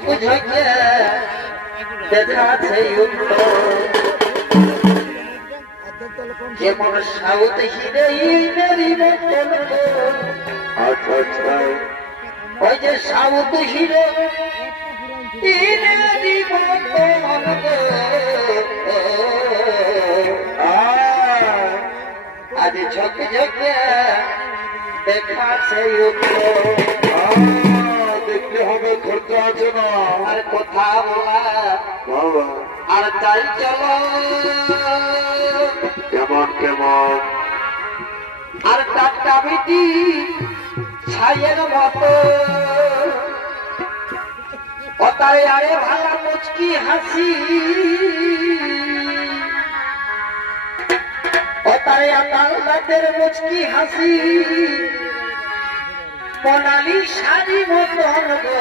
ঝকে দেখাছে উত্তর যেমন সাউথ হিরোইনেরই মতন আচ্ছা আচ্ছা ওই যে সাউথ হিরো ইনেরই মতন আজ ঝকে ঝকে দেখাছে উত্তর দেখলে হবে খরচা আছে না আর কথা বলা বাবা আর তাই চলো কেমন কেমন আর টাটকা বিটি ছাইয়ের মতো ওতারে আরে ভালা মুচকি হাসি ওতারে আকাল রাতের মুচকি হাসি মোনালি শাড়ি মতন গো